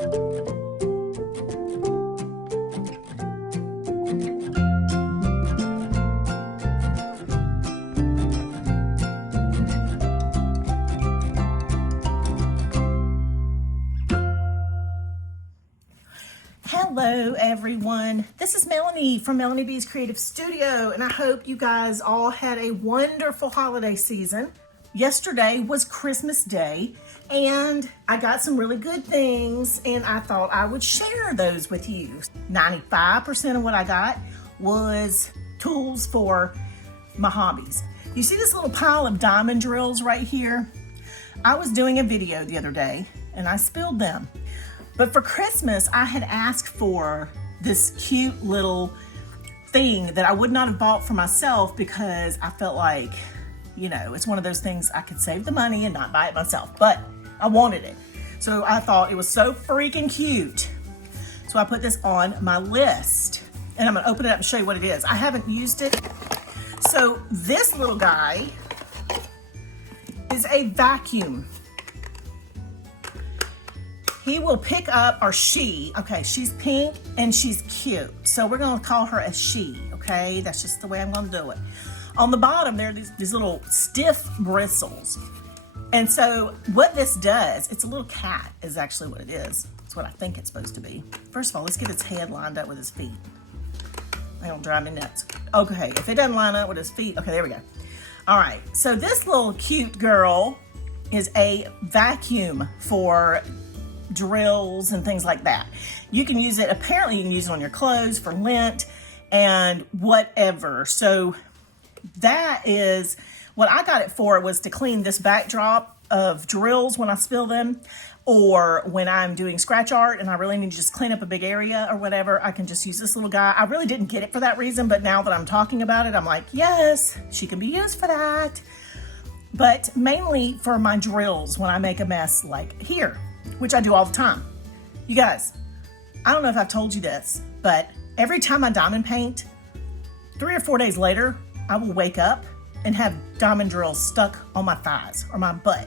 Hello everyone, this is Melanie from Melanie B's Creative Studio, and I hope you guys all had a wonderful holiday season. Yesterday was Christmas Day, and I got some really good things, and I thought I would share those with you. 95% of what I got was tools for my hobbies. You see this little pile of diamond drills right here? I was doing a video the other day, and I spilled them. But for Christmas, I had asked for this cute little thing that I would not have bought for myself because I felt like, you know, it's one of those things I could save the money and not buy it myself, but I wanted it. So I thought it was so freaking cute. So I put this on my list, and I'm gonna open it up and show you what it is. I haven't used it. So this little guy is a vacuum. He will pick up, or she, okay, she's pink and she's cute. So we're gonna call her a she, okay? That's just the way I'm gonna do it. On the bottom, there are these little stiff bristles. And so what this does, it's a little cat is actually what it is. It's what I think it's supposed to be. First of all, let's get its head lined up with his feet. They don't drive me nuts. Okay, if it doesn't line up with his feet, okay, there we go. All right, so this little cute girl is a vacuum for drills and things like that. You can use it, apparently you can use it on your clothes for lint and whatever. So that is what I got it for, was to clean this backdrop of drills when I spill them, or when I'm doing scratch art and I really need to just clean up a big area or whatever. I can just use this little guy. I really didn't get it for that reason, but now that I'm talking about it, I'm like, yes, she can be used for that. But mainly for my drills when I make a mess like here, which I do all the time. You guys, I don't know if I've told you this, but every time I diamond paint, 3 or 4 days later, I will wake up and have diamond drills stuck on my thighs or my butt.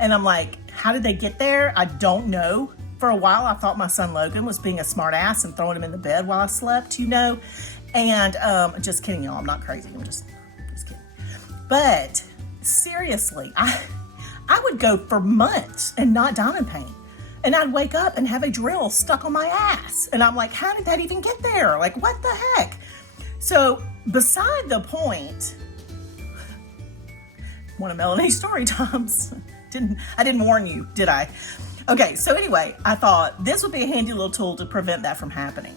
And I'm like, how did they get there? I don't know. For a while, I thought my son Logan was being a smart ass and throwing him in the bed while I slept, you know? And just kidding, y'all, I'm not crazy, I'm just kidding. But seriously, I would go for months and not diamond paint. And I'd wake up and have a drill stuck on my ass. And I'm like, how did that even get there? Like, what the heck? So beside the point, one of Melanie's story times. I didn't warn you, did I? Okay, so anyway, I thought this would be a handy little tool to prevent that from happening.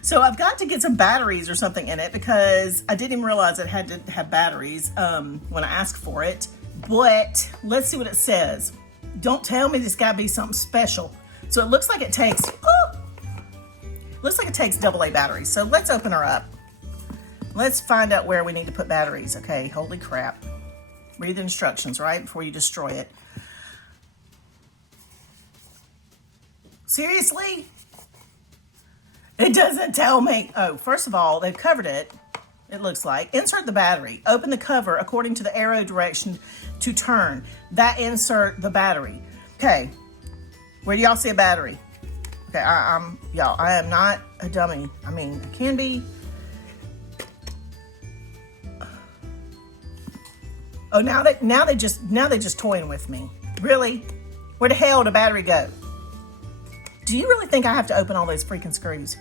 So I've got to get some batteries or something in it because I didn't even realize it had to have batteries when I asked for it. But let's see what it says. Don't tell me this got to be something special. So it looks like it takes, AA batteries. So let's open her up. Let's find out where we need to put batteries. Okay, holy crap. Read the instructions, right, before you destroy it. Seriously? It doesn't tell me. Oh, first of all, they've covered it. It looks like. Insert the battery. Open the cover according to the arrow direction to turn. That insert the battery. Okay. Where do y'all see a battery? Okay, y'all, I am not a dummy. I mean, I can be. Oh, now they just toying with me. Really? Where the hell did the battery go? Do you really think I have to open all those freaking screws?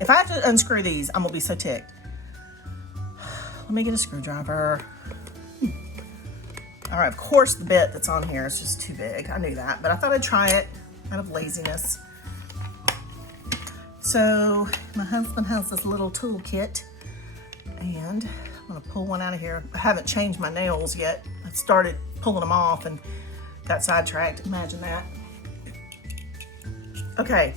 If I have to unscrew these, I'm gonna be so ticked. Let me get a screwdriver. All right, of course the bit that's on here is just too big. I knew that, but I thought I'd try it out of laziness. So my husband has this little toolkit, and I'm gonna pull one out of here. I haven't changed my nails yet. I started pulling them off and got sidetracked. Imagine that. Okay.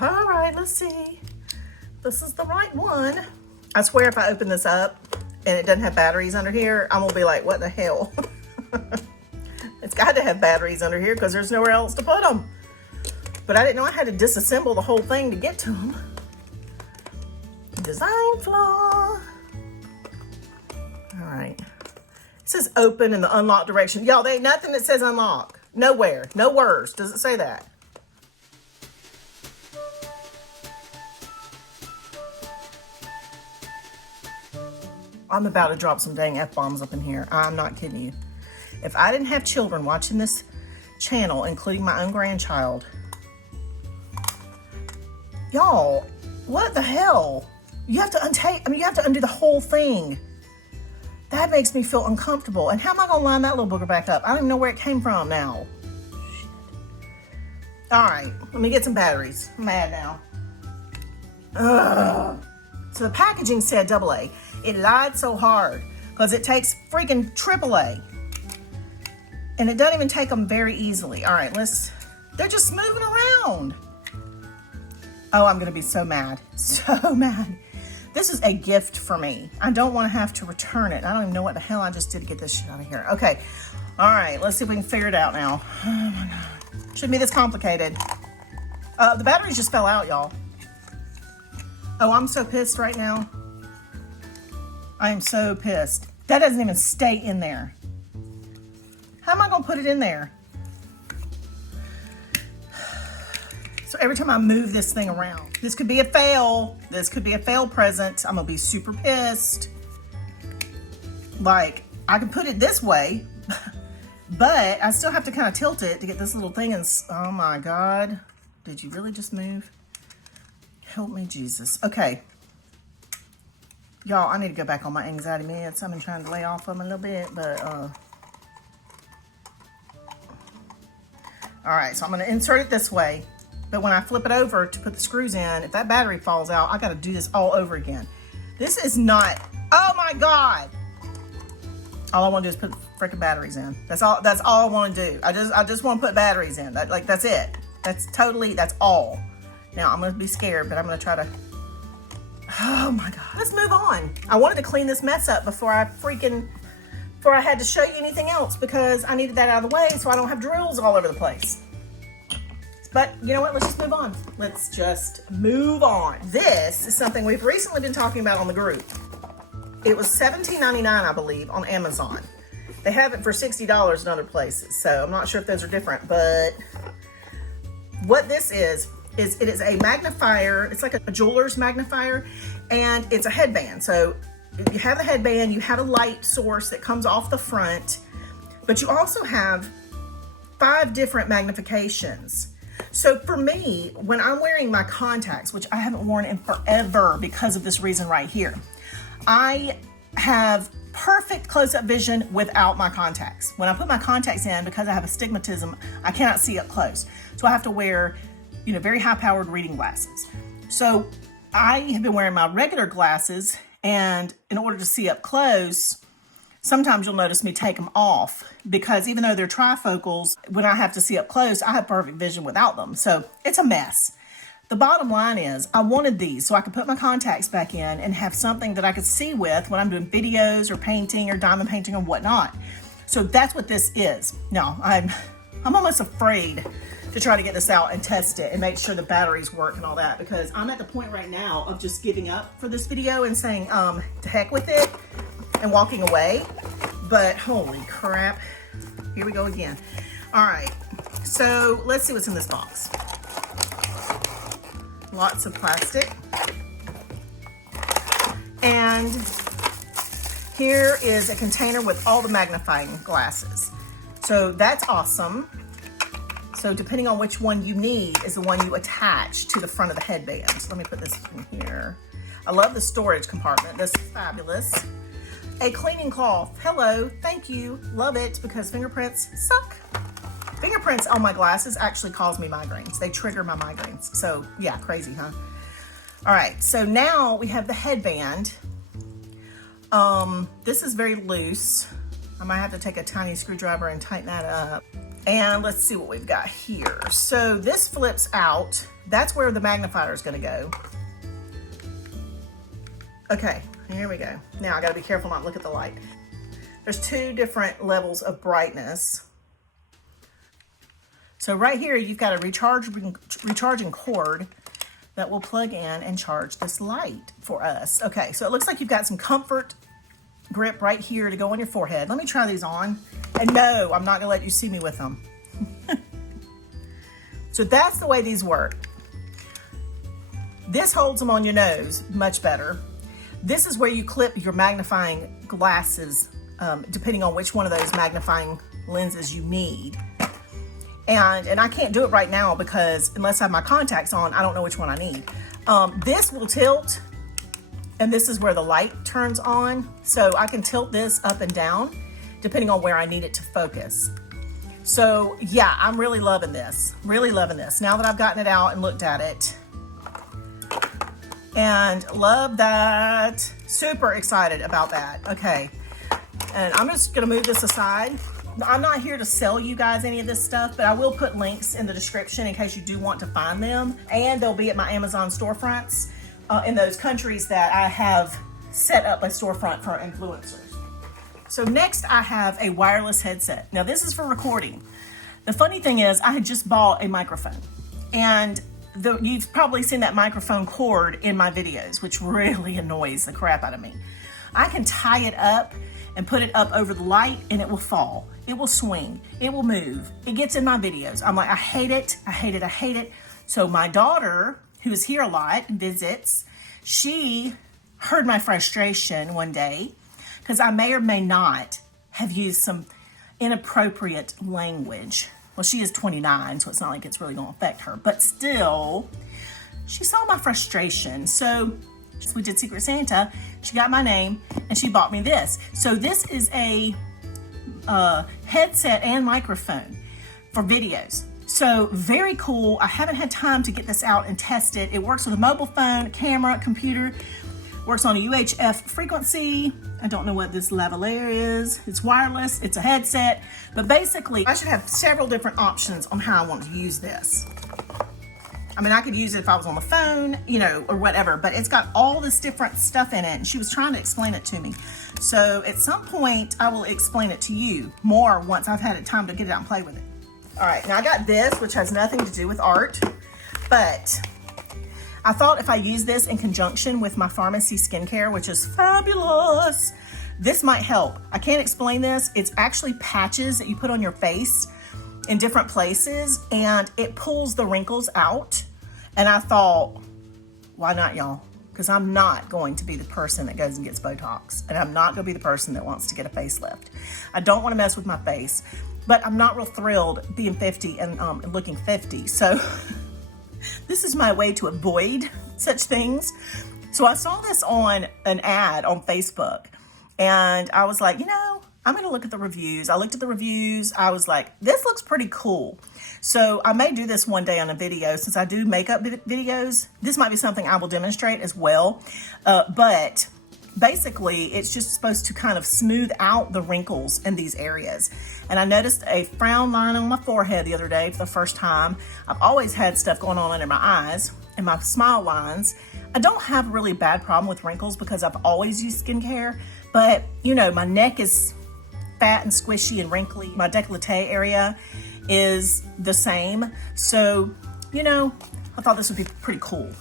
All right, let's see. This is the right one. I swear if I open this up and it doesn't have batteries under here, I'm gonna be like, what the hell? It's got to have batteries under here because there's nowhere else to put them. But I didn't know I had to disassemble the whole thing to get to them. Design flaw. All right. It says open in the unlock direction. Y'all, there ain't nothing that says unlock. Nowhere. No words. Does it say that? I'm about to drop some dang F-bombs up in here. I'm not kidding you. If I didn't have children watching this channel, including my own grandchild, y'all, what the hell? You have to you have to undo the whole thing. That makes me feel uncomfortable. And how am I gonna line that little booger back up? I don't even know where it came from now. Shit. All right, let me get some batteries. I'm mad now. Ugh. So the packaging said AA. It lied so hard because it takes freaking AAA. And it doesn't even take them very easily. All right, they're just moving around. Oh, I'm gonna be so mad, so mad. This is a gift for me. I don't want to have to return it. I don't even know what the hell I just did to get this shit out of here. Okay, all right, let's see if we can figure it out now. Oh my God, shouldn't be this complicated. The batteries just fell out, y'all. Oh, I'm so pissed right now. I am so pissed. That doesn't even stay in there. How am I gonna put it in there? So every time I move this thing around, this could be a fail. This could be a fail present. I'm gonna be super pissed. Like, I could put it this way, but I still have to kind of tilt it to get this little thing in. Oh my God. Did you really just move? Help me, Jesus. Okay. Y'all, I need to go back on my anxiety meds. I've been trying to lay off them a little bit, but, all right, so I'm gonna insert it this way. But when I flip it over to put the screws in, if that battery falls out, I gotta do this all over again. This is not, oh my God. All I wanna do is put freaking batteries in. That's all I wanna do. I just wanna put batteries in. That's it. That's all. Now I'm gonna be scared, but I'm gonna try to, oh my God. Let's move on. I wanted to clean this mess up before I had to show you anything else because I needed that out of the way so I don't have drills all over the place. But you know what? Let's just move on. Let's just move on. This is something we've recently been talking about on the group. It was $17.99, I believe, on Amazon. They have it for $60 in other places, so I'm not sure if those are different, but what this is it is a magnifier. It's like a jeweler's magnifier, and it's a headband. So you have the headband, you have a light source that comes off the front, but you also have 5 different magnifications. So for me, when I'm wearing my contacts, which I haven't worn in forever because of this reason right here, I have perfect close-up vision without my contacts. When I put my contacts in, because I have astigmatism, I cannot see up close. So I have to wear, very high-powered reading glasses. So I have been wearing my regular glasses, and in order to see up close, sometimes you'll notice me take them off because even though they're trifocals, when I have to see up close, I have perfect vision without them. So it's a mess. The bottom line is I wanted these so I could put my contacts back in and have something that I could see with when I'm doing videos or painting or diamond painting or whatnot. So that's what this is. Now, I'm almost afraid to try to get this out and test it and make sure the batteries work and all that because I'm at the point right now of just giving up for this video and saying, to heck with it and walking away. But holy crap, here we go again. All right, so let's see what's in this box. Lots of plastic. And here is a container with all the magnifying glasses. So that's awesome. So depending on which one you need is the one you attach to the front of the headband. So let me put this in here. I love the storage compartment. This is fabulous. A cleaning cloth. Hello, thank you. Love it because fingerprints suck. Fingerprints on my glasses actually cause me migraines. They trigger my migraines. So yeah, crazy, huh? All right, so now we have the headband. This is very loose. I might have to take a tiny screwdriver and tighten that up. And let's see what we've got here. So this flips out. That's where the magnifier is gonna go. Okay, here we go. Now I gotta be careful not to look at the light. There's 2 different levels of brightness. So right here, you've got a recharging cord that will plug in and charge this light for us. Okay, so it looks like you've got some comfort grip right here to go on your forehead. Let me try these on. And no, I'm not gonna let you see me with them. So that's the way these work. This holds them on your nose much better. This is where you clip your magnifying glasses, depending on which one of those magnifying lenses you need. And I can't do it right now because unless I have my contacts on, I don't know which one I need. This will tilt, and this is where the light turns on. So I can tilt this up and down depending on where I need it to focus. So yeah, I'm really loving this, really loving this. Now that I've gotten it out and looked at it, and love that. Super excited about that. Okay, and I'm just gonna move this aside. I'm not here to sell you guys any of this stuff, but I will put links in the description in case you do want to find them. And they'll be at my Amazon storefronts in those countries that I have set up a storefront for influencers. So next I have a wireless headset. Now this is for recording. The funny thing is I had just bought a microphone, and you've probably seen that microphone cord in my videos, which really annoys the crap out of me. I can tie it up and put it up over the light and it will fall. It will swing, it will move. It gets in my videos. I'm like, I hate it, I hate it, I hate it. So my daughter, who is here a lot and visits, she heard my frustration one day because I may or may not have used some inappropriate language. Well, she is 29, so it's not like it's really gonna affect her, but still, she saw my frustration. So we did Secret Santa, she got my name, and she bought me this. So this is a headset and microphone for videos. So very cool. I haven't had time to get this out and test it. It works with a mobile phone, camera, computer, works on a UHF frequency. I don't know what this lavalier is. It's wireless, it's a headset, but basically I should have several different options on how I want to use this. I mean, I could use it if I was on the phone, you know, or whatever, but it's got all this different stuff in it, and she was trying to explain it to me. So at some point, I will explain it to you more once I've had time to get it out and play with it. All right, now I got this, which has nothing to do with art, but I thought if I use this in conjunction with my pharmacy skincare, which is fabulous, this might help. I can't explain this. It's actually patches that you put on your face in different places, and it pulls the wrinkles out. And I thought, why not, y'all? Because I'm not going to be the person that goes and gets Botox, and I'm not going to be the person that wants to get a facelift. I don't want to mess with my face, but I'm not real thrilled being 50 and looking 50. So this is my way to avoid such things. So I saw this on an ad on Facebook, and I was like, you know, I'm gonna look at the reviews. I looked at the reviews. I was like, this looks pretty cool. So I may do this one day on a video. Since I do makeup videos, this might be something I will demonstrate as well. But basically, it's just supposed to kind of smooth out the wrinkles in these areas. And I noticed a frown line on my forehead the other day for the first time. I've always had stuff going on under my eyes and my smile lines. I don't have a really bad problem with wrinkles because I've always used skincare, but you know, my neck is fat and squishy and wrinkly. My décolleté area is the same. So, you know, I thought this would be pretty cool.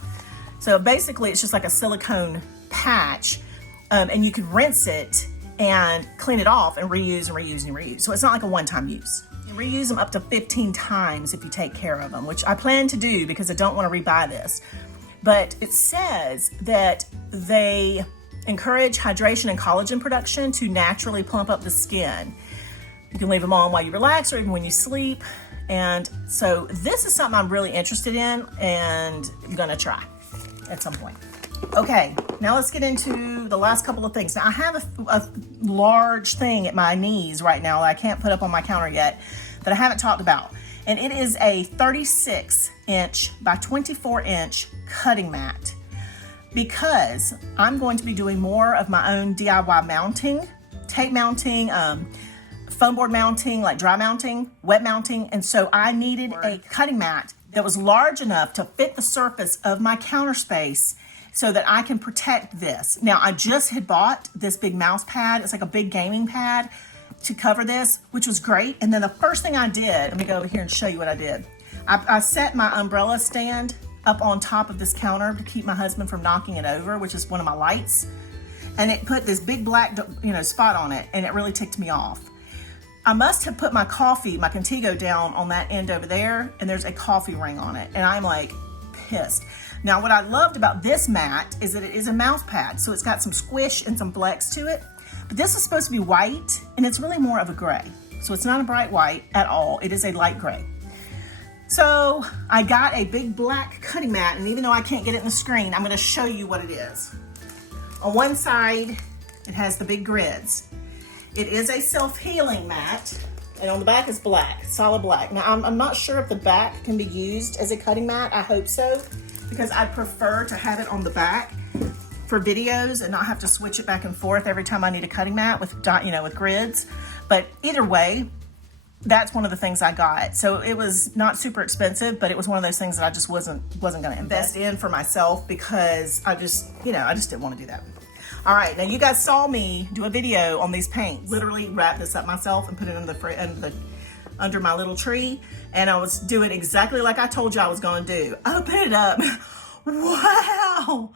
So basically it's just like a silicone patch, and you can rinse it and clean it off and reuse and reuse and reuse. So it's not like a one-time use. You can reuse them up to 15 times if you take care of them, which I plan to do because I don't want to rebuy this. But it says that they encourage hydration and collagen production to naturally plump up the skin. You can leave them on while you relax or even when you sleep. And so this is something I'm really interested in and I'm gonna try at some point. Okay, now let's get into the last couple of things. Now I have a large thing at my knees right now that I can't put up on my counter yet that I haven't talked about. And it is a 36-inch by 24-inch cutting mat, because I'm going to be doing more of my own DIY mounting, tape mounting, foam board mounting, like dry mounting, wet mounting. And so I needed a cutting mat that was large enough to fit the surface of my counter space so that I can protect this. Now, I just had bought this big mouse pad. It's like a big gaming pad to cover this, which was great. And then the first thing I did, let me go over here and show you what I did. I set my umbrella stand up on top of this counter to keep my husband from knocking it over, which is one of my lights. and it put this big black, spot on it, and it really ticked me off. I must have put my Contigo down on that end over there, and there's a coffee ring on it, and I'm like pissed. Now, what I loved about this mat is that it is a mouth pad, so it's got some squish and some flex to it. But this is supposed to be white, and it's really more of a gray. So it's not a bright white at all. It is a light gray. So I got a big black cutting mat, and even though I can't get it in the screen, I'm gonna show you what it is. On one side, it has the big grids. It is a self-healing mat, and on the back is black, solid black. Now, I'm not sure if the back can be used as a cutting mat. I hope so, because I prefer to have it on the back for videos and not have to switch it back and forth every time I need a cutting mat with, with grids. But either way, that's one of the things I got. So it was not super expensive, but it was one of those things that I just wasn't gonna invest in for myself, because I just didn't want to do that. All right, now you guys saw me do a video on these paints. Literally wrap this up myself and put it under my little tree, and I was doing exactly like I told you I was gonna do. Open it up. Wow,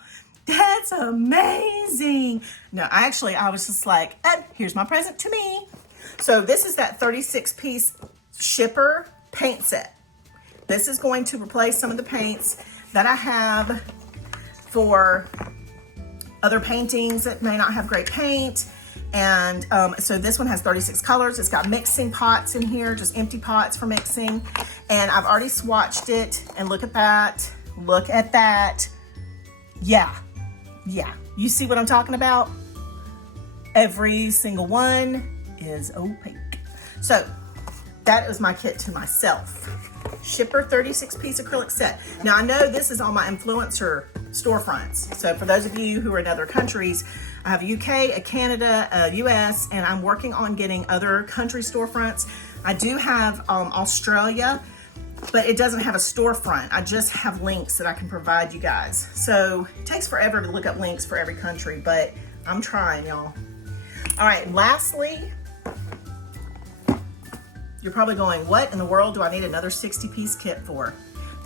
that's amazing. No, actually, I was just like, here's my present to me. So this is that 36-piece shipper paint set. This is going to replace some of the paints that I have for other paintings that may not have great paint. And so this one has 36 colors. It's got mixing pots in here, just empty pots for mixing. And I've already swatched it, and look at that. Look at that. Yeah. You see what I'm talking about? Every single one is opaque. So that was my kit to myself. Shipper 36-piece acrylic set. Now, I know this is on my influencer storefronts. So for those of you who are in other countries, I have a UK, a Canada, a US, and I'm working on getting other country storefronts. I do have Australia, but it doesn't have a storefront. I just have links that I can provide you guys. So it takes forever to look up links for every country, but I'm trying, y'all. All right, lastly, you're probably going, what in the world do I need another 60-piece kit for?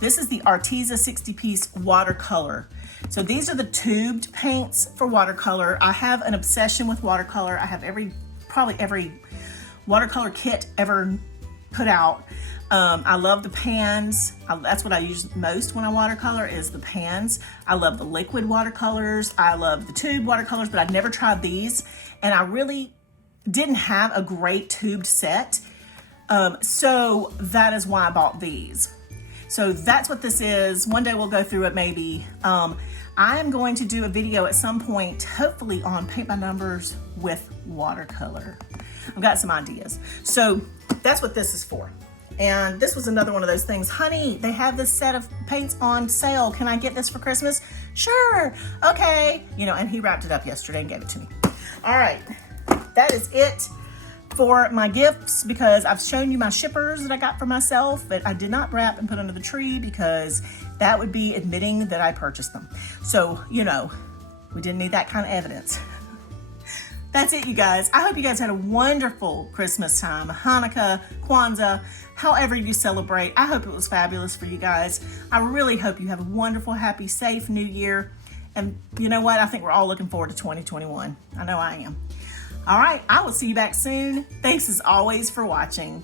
This is the Arteza 60-piece watercolor. So these are the tubed paints for watercolor. I have an obsession with watercolor. I have probably every watercolor kit ever put out. I love the pans. That's what I use most when I watercolor, is the pans. I love the liquid watercolors. I love the tube watercolors, but I've never tried these. And I really didn't have a great tubed set. So that is why I bought these. So that's what this is. One day we'll go through it maybe. I am going to do a video at some point, hopefully on paint by numbers with watercolor. I've got some ideas. So that's what this is for. And this was another one of those things. Honey, they have this set of paints on sale. Can I get this for Christmas? Sure. Okay. And he wrapped it up yesterday and gave it to me. All right. That is it for my gifts, because I've shown you my shippers that I got for myself, but I did not wrap and put under the tree, because that would be admitting that I purchased them. So, we didn't need that kind of evidence. That's it, you guys. I hope you guys had a wonderful Christmas time, Hanukkah, Kwanzaa, however you celebrate. I hope it was fabulous for you guys. I really hope you have a wonderful, happy, safe new year. And you know what? I think we're all looking forward to 2021. I know I am. All right, I will see you back soon. Thanks as always for watching.